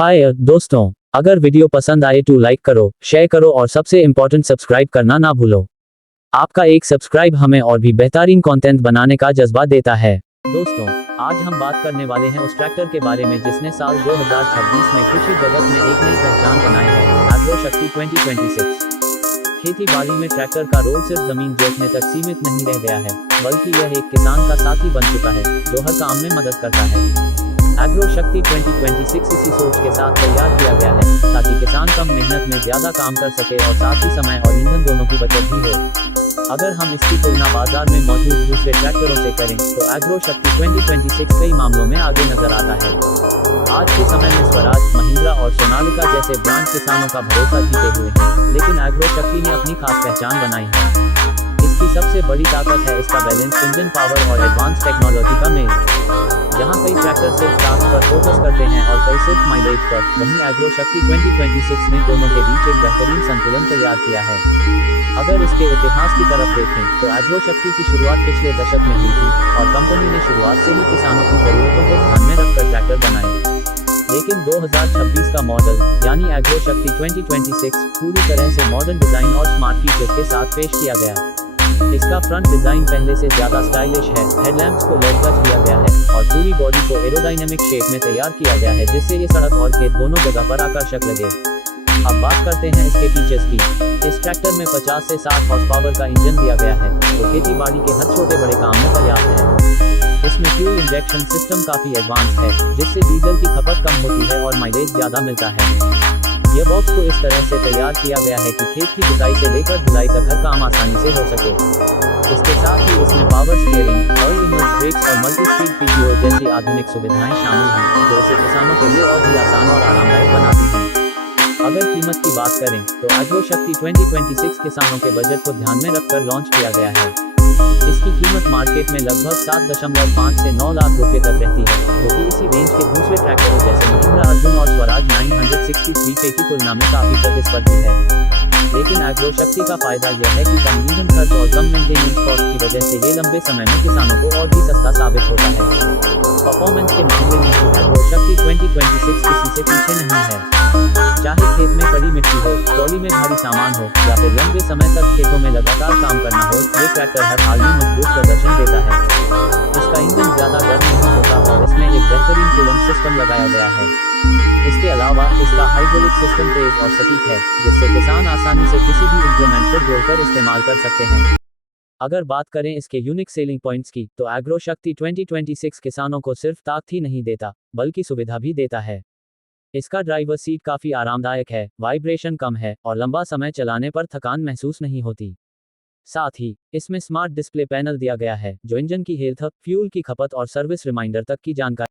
हाय दोस्तों, अगर वीडियो पसंद आए तो लाइक करो, शेयर करो और सबसे इम्पोर्टेंट सब्सक्राइब करना ना भूलो। आपका एक सब्सक्राइब हमें और भी बेहतरीन कंटेंट बनाने का जज्बा देता है। दोस्तों, आज हम बात करने वाले हैं उस ट्रैक्टर के बारे में जिसने साल 2026 में कृषि जगत में एक नई पहचान बनाई है, एग्रोशक्ति 2026। खेती बाड़ी में ट्रैक्टर का रोल सिर्फ जमीन जोतने तक सीमित नहीं रह गया है, बल्कि यह एक किसान का साथी बन चुका है जो हर काम में मदद करता है। एग्रोशक्ति 2026 इसी सोच के साथ तैयार किया गया है ताकि किसान कम मेहनत में ज्यादा काम कर सके और साथ ही समय और ईंधन दोनों की बचत भी हो। अगर हम इसकी तुलना बाजार में मौजूद दूसरे ट्रैक्टरों से करें तो एग्रोशक्ति 2026 कई मामलों में आगे नजर आता है। आज के समय में स्वराज, महिंद्रा और सोनालिका जैसे ब्रांड किसानों का भरोसा जीते हुए हैं, लेकिन एग्रोशक्ति ने अपनी खास पहचान बनाई है। इसकी सबसे बड़ी ताकत है इसका बैलेंस इंजन पावर और एडवांस टेक्नोलॉजी का मेल। जहां कई ट्रैक्टर सिर्फ टास्क पर फोकस करते हैं और कई सिर्फ माइलेज पर, वहीं एग्रोशक्ति 2026 ने दोनों के बीच एक बेहतरीन संतुलन तैयार किया है। अगर इसके इतिहास की तरफ देखें तो एग्रोशक्ति की शुरुआत पिछले दशक में हुई थी और कंपनी ने शुरुआत से ही किसानों की जरूरतों को ध्यान में रखकर ट्रैक्टर बनाए। लेकिन 2026 का मॉडल यानी एग्रोशक्ति 2026 पूरी तरह से मॉडर्न डिजाइन और स्मार्ट फीचर्स के साथ पेश किया गया। इसका फ्रंट डिजाइन पहले से ज्यादा स्टाइलिश है, हेडलैम्प्स को लेड टच दिया गया है और पूरी बॉडी को एरोडायनेमिक शेप में तैयार किया गया है जिससे ये सड़क और खेत दोनों जगह पर आकर्षक लगे। अब बात करते हैं इसके फीचर्स की। इस ट्रैक्टर में 50 से 60 हॉर्स पावर का इंजन दिया गया है जो खेती बाड़ी के हर छोटे बड़े काम में पर्याप्त है। इसमें फ्यूल इंजेक्शन सिस्टम काफी एडवांस है जिससे डीजल की खपत कम होती है और माइलेज ज्यादा मिलता है। यह बॉक्स को इस तरह से तैयार किया गया है कि खेत की जुताई से लेकर धुलाई तक हर काम आसानी से हो सके। इसके साथ ही इसमें power steering, oil immersed brakes और मल्टी स्पीड पीटीओ जैसी आधुनिक सुविधाएं शामिल हैं जो इसे किसानों के लिए और भी आसान और आरामदायक बनाती हैं। अगर कीमत की बात करें तो एग्रोशक्ति 2026 किसानों के बजट को ध्यान में रखकर लॉन्च किया गया है। इसकी कीमत मार्केट में लगभग 7.5 से 9 लाख रुपए तक रहती है, जो कि इसी रेंज के दूसरे ट्रैक्टरों जैसे महिंद्रा अर्जुन और स्वराज 963 की तुलना में काफी प्रतिस्पर्धी है। लेकिन एग्रोशक्ति का फायदा यह है कि कम ईंधन खर्च और कम मेंटेनेंस कॉस्ट की वजह से ये लंबे समय में किसानों को और भी सस्ता साबित होता है। परफॉर्मेंस के मामले में एग्रोशक्ति 2026 किसी से पीछे नहीं है। चाहे खेत में कड़ी मिट्टी हो, ट्रॉली में भारी सामान हो या फिर लंबे समय तक खेतों में लगातार काम करना हो, ये ट्रैक्टर हर हाल में मजबूत प्रदर्शन देता है। इसका इंजन ज्यादा गर्म नहीं होता और इसमें एक बेहतरीन कूलेंट सिस्टम लगाया गया है। इसके अलावा इसका हाइड्रोलिक सिस्टम तेज और सटीक है जिससे किसान आसानी से किसी भी इंप्लीमेंट को जोड़कर इस्तेमाल कर सकते हैं। अगर बात करें इसके यूनिक सेलिंग पॉइंट्स की तो एग्रोशक्ति 2026 किसानों को सिर्फ ताकत ही नहीं देता बल्कि सुविधा भी देता है। इसका ड्राइवर सीट काफी आरामदायक है, वाइब्रेशन कम है और लंबा समय चलाने पर थकान महसूस नहीं होती। साथ ही इसमें स्मार्ट डिस्प्ले पैनल दिया गया है जो इंजन की हेल्थ, फ्यूल की खपत और सर्विस रिमाइंडर तक की जानकारी